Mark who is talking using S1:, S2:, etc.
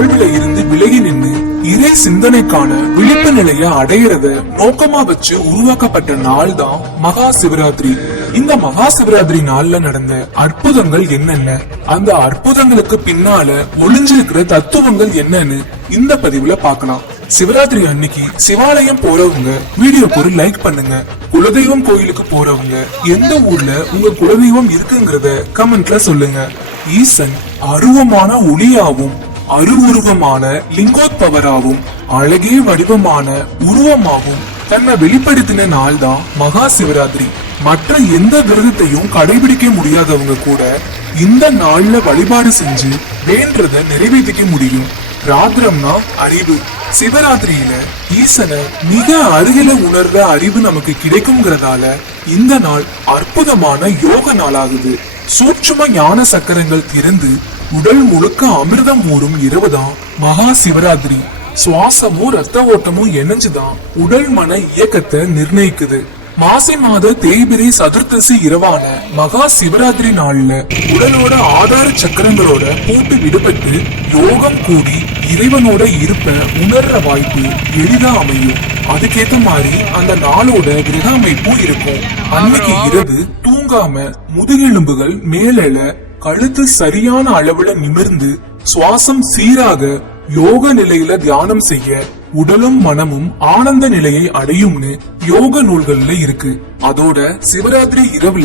S1: வாழ்வில இருந்து விலகி நின்னு இறை சிந்தனைக்கான விழிப்பு நிலைய அடையிறத நோக்கமா வச்சு உருவாக்கப்பட்ட நாள் தான் மகா சிவராத்திரி இந்த மகா சிவராத்திரி நாள்ல நடந்த அற்புதங்கள் என்னென்ன? அந்த அற்புதங்களுக்கு பின்னால ஒளிஞ்சிருக்கிற தத்துவங்கள் என்னன்னு இந்த பதிவுல பாக்கலாம் சிவராத்திரி அன்னைக்கு சிவாலயம் போறவங்க வீடியோக்கு ஒரு லைக் பண்ணுங்க. குலதெய்வம் கோயிலுக்கு போறவங்க எந்த ஊர்ல உங்க குலதெய்வம் இருக்குங்கிறத கமெண்ட்ல சொல்லுங்க. ஈசன் அருவமான ஒளியாவும் அருவுருவமான லிங்கோத்பவராவும் அழகே வடிவமான உருவமாகவும் தன்னை வெளிப்படுத்தின நாள் தான் மகா சிவராத்திரி மற்ற எந்த விரதத்தையும் கடைபிடிக்க முடியாதவங்க கூட இந்த நாள்ல வழிபாடு செஞ்சு வேண்டத நிறைவேற்றிக்க முடியும். ராத்திரம்னா அறிவு. சிவராத்திரியில ஈசனை மிக அருகில உணர்ற அறிவு நமக்கு கிடைக்குங்கிறதால இந்த நாள் அற்புதமான யோக நாளாகுது. சூட்சும ஞான சக்கரங்கள் திறந்து உடல் முழுக்க அமிர்தம் ஊறும் இரவுதான் மகா சிவராத்திரி. சுவாசமும் ரத்த ஓட்டமும் இணைஞ்சுதான் உடல் மன இயக்கத்தை நிர்ணயிக்குது. மாசி மாத தேய்பிரை சதுர்த்தசி இரவான மகா சிவராத்திரி நாள்ல உடலோட ஆதார சக்கரங்களோட பூட்டு விடுபட்டு யோகம் கூடி இறைவனோட இருப்ப உணர்ற வாய்ப்பு எளிதா அமையும். அதுக்கேத்த மாதிரி அந்த நாளோட கிரக அமைப்பும் இருக்கும். அன்னைக்கு இரவு தூங்காம முதுகெலும்புகள் மேலெழ கழுத்து சரியான அளவுல நிமிர்ந்து சுவாசம் சீராக யோக நிலையில தியானம் செய்ய உடலும் மனமும் ஆனந்த நிலையை அடையும்னு யோக நூல்கள்ல இருக்கு. அதோட சிவராத்திரி இரவுல